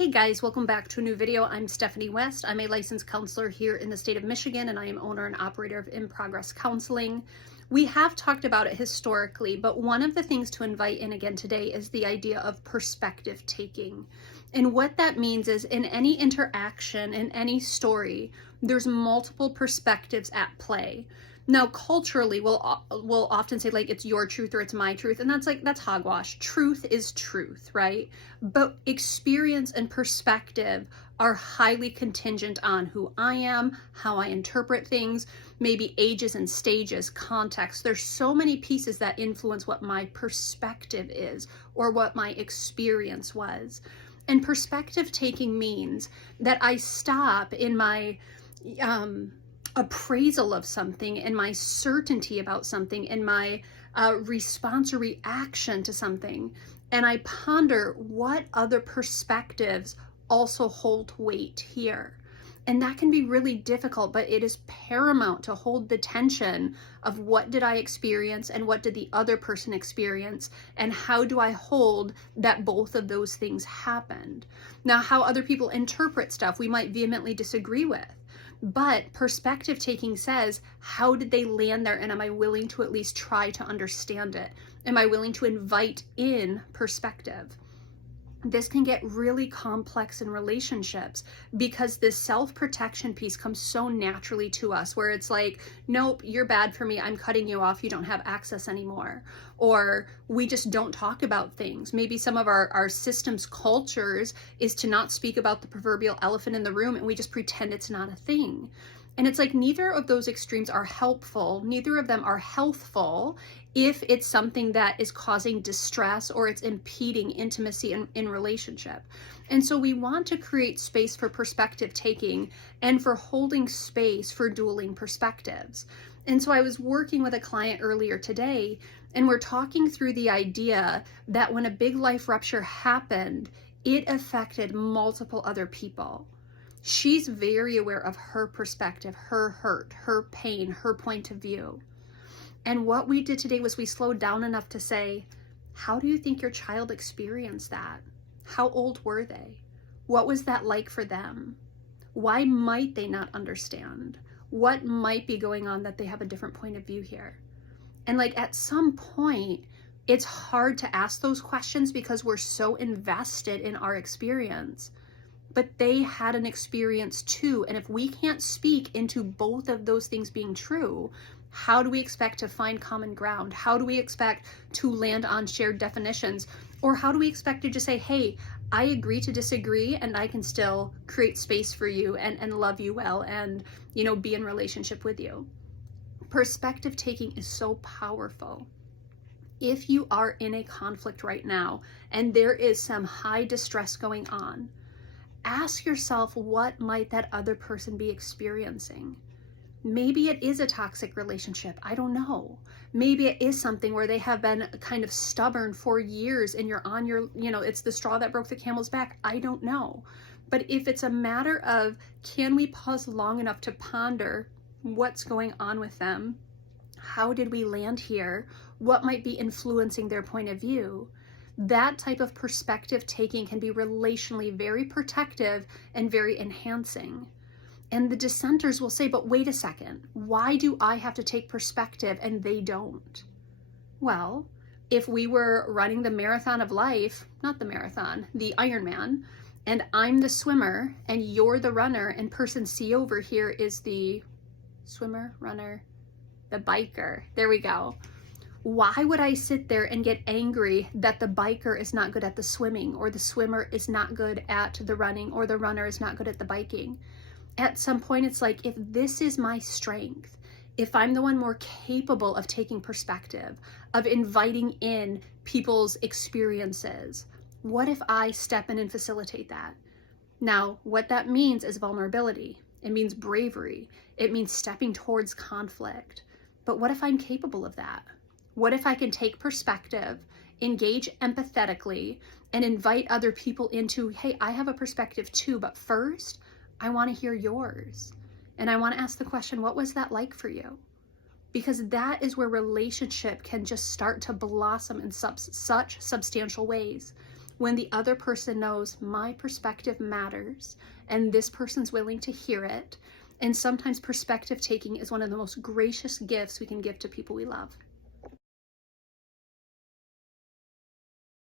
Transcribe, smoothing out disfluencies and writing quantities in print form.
Hey guys, welcome back to a new video. I'm Stephanie West. I'm a licensed counselor here in the state of Michigan, and I am owner and operator of In Progress Counseling. We have talked about it historically, but one of the things to invite in again today is the idea of perspective taking. And what that means is in any interaction, in any story, there's multiple perspectives at play. Now, culturally, we'll often say like it's your truth or it's my truth, and that's hogwash. Truth is truth, right? But experience and perspective are highly contingent on who I am, how I interpret things, maybe ages and stages, context. There's so many pieces that influence what my perspective is or what my experience was. And perspective taking means that I stop in my appraisal of something and my certainty about something and my response or reaction to something, and I ponder what other perspectives also hold weight here. And that can be really difficult, but it is paramount to hold the tension of what did I experience and what did the other person experience, and how do I hold that both of those things happened. Now, how other people interpret stuff we might vehemently disagree with. But perspective taking says, how did they land there? And am I willing to at least try to understand it? Am I willing to invite in perspective? This can get really complex in relationships because this self-protection piece comes so naturally to us, where it's like, nope, you're bad for me, I'm cutting you off, you don't have access anymore. Or we just don't talk about things. Maybe some of our systems cultures is to not speak about the proverbial elephant in the room, and we just pretend it's not a thing. And it's like neither of those extremes are helpful, neither of them are healthful if it's something that is causing distress or it's impeding intimacy in relationship. And so we want to create space for perspective taking and for holding space for dueling perspectives. And so I was working with a client earlier today, and we're talking through the idea that when a big life rupture happened, it affected multiple other people. She's very aware of her perspective, her hurt, her pain, her point of view. And what we did today was we slowed down enough to say, how do you think your child experienced that? How old were they? What was that like for them? Why might they not understand? What might be going on that they have a different point of view here? And like at some point, it's hard to ask those questions because we're so invested in our experience. But they had an experience too. And if we can't speak into both of those things being true, how do we expect to find common ground? How do we expect to land on shared definitions? Or how do we expect to just say, hey, I agree to disagree, and I can still create space for you and love you well and, be in relationship with you? Perspective taking is so powerful. If you are in a conflict right now and there is some high distress going on, ask yourself, what might that other person be experiencing? Maybe it is a toxic relationship. I don't know. Maybe it is something where they have been kind of stubborn for years and you're on your, it's the straw that broke the camel's back. I don't know. But if it's a matter of, can we pause long enough to ponder what's going on with them? How did we land here? What might be influencing their point of view? That type of perspective taking can be relationally very protective and very enhancing. And the dissenters will say, but wait a second, why do I have to take perspective and they don't? Well, if we were running the marathon of life, not the marathon, the Ironman, and I'm the swimmer and you're the runner, and person C over here is the swimmer, runner, the biker. There we go. Why would I sit there and get angry that the biker is not good at the swimming, or the swimmer is not good at the running, or the runner is not good at the biking? At some point, it's like, if this is my strength, if I'm the one more capable of taking perspective, of inviting in people's experiences, what if I step in and facilitate that? Now, what that means is vulnerability. It means bravery. It means stepping towards conflict. But what if I'm capable of that? What if I can take perspective, engage empathetically, and invite other people into, hey, I have a perspective too, but first, I want to hear yours. And I want to ask the question, what was that like for you? Because that is where relationship can just start to blossom in such substantial ways. when the other person knows my perspective matters and this person's willing to hear it. And sometimes perspective taking is one of the most gracious gifts we can give to people we love.